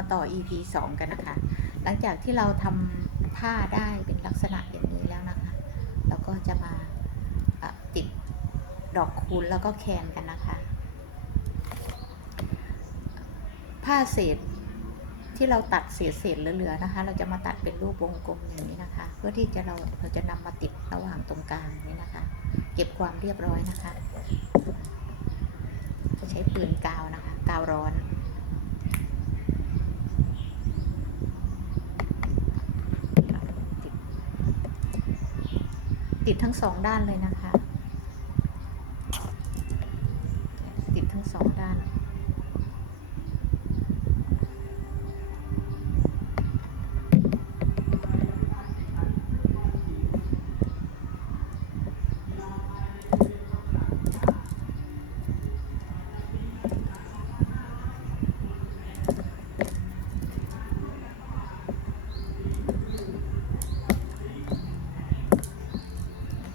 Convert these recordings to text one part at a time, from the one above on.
มาต่อ EP 2 กันนะคะ หลังจากที่เราทำผ้าได้เป็นลักษณะอย่างนี้แล้วนะคะ เราก็จะมาะติดดอกคูณแล้วก็แคนกันนะคะ ผ้าเศษที่เราตัดเศษเศษๆเหลือๆนะคะ เราจะมาตัดเป็นรูปวงกลมอย่างนี้นะคะ เพื่อที่จะเราเราจะนำมาติดระหว่างตรงกลางนี้นะคะ เก็บความเรียบร้อยนะคะ ใช้ปืนกาวนะคะ กาวร้อน ติดทั้งสองด้านเลยนะคะ ติดทั้งสองด้าน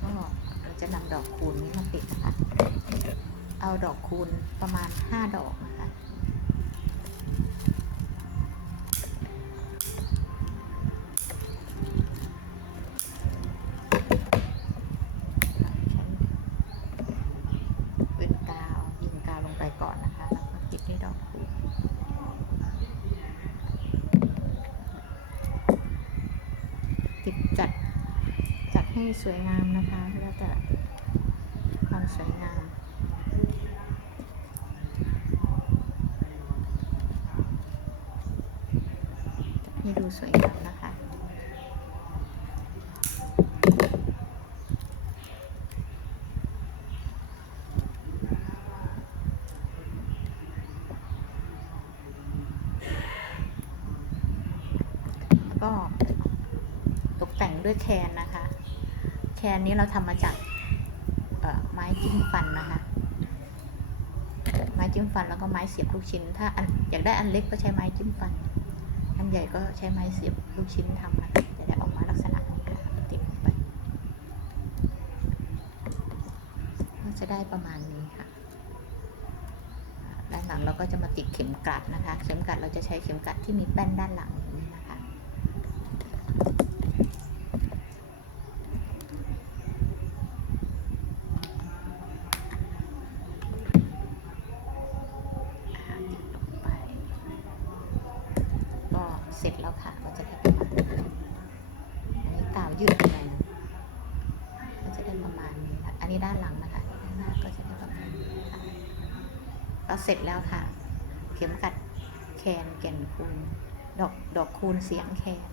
ก็เราจะนำดอกคูณนี้มาติดนะคะ เอาดอกคูณประมาณ 5 ดอกนะคะ เป็นกาวยิงกาวลงไปก่อนนะคะ แล้วก็ติดด้วยดอกคูณติดจัดจัดให้สวยงามนะคะ แล้วแต่ความสวยงาม ให้ดูสวยงามนะคะ ก็ตกแต่งด้วยแคนนะคะ แคนนี้เราทำมาจากไม้จิ้มฟันนะคะไม้จิ้มฟันแล้วก็ไม้เสียบลูกชิ้น ถ้าอันอยากได้อันเล็กก็ใช้ไม้จิ้มฟัน อันใหญ่ก็ใช้ไม้เสียบลูกชิ้นทำนะคะจะได้ออกมาลักษณะนี้ค่ะติดลงไปก็จะได้ประมาณนี้ค่ะด้านหลังเราก็จะมาติดเข็มกลัดนะคะ เข็มกลัดเราจะใช้เข็มกลัดที่มีแป้นด้านหลังอย่างนี้นะคะ อ่าติดลงไป ก็ เสร็จแล้วค่ะก็จะได้ประมาณอันนี้กาวยืดไปหน่อยนะก็จะได้ประมาณนี้ค่ะอันนี้ด้านหลังนะคะด้านหน้าก็จะได้ประมาณนี้ค่ะก็เสร็จแล้วค่ะ เข็มกัดแคนแก่นคูณดอกดอกคูณเสียงแคน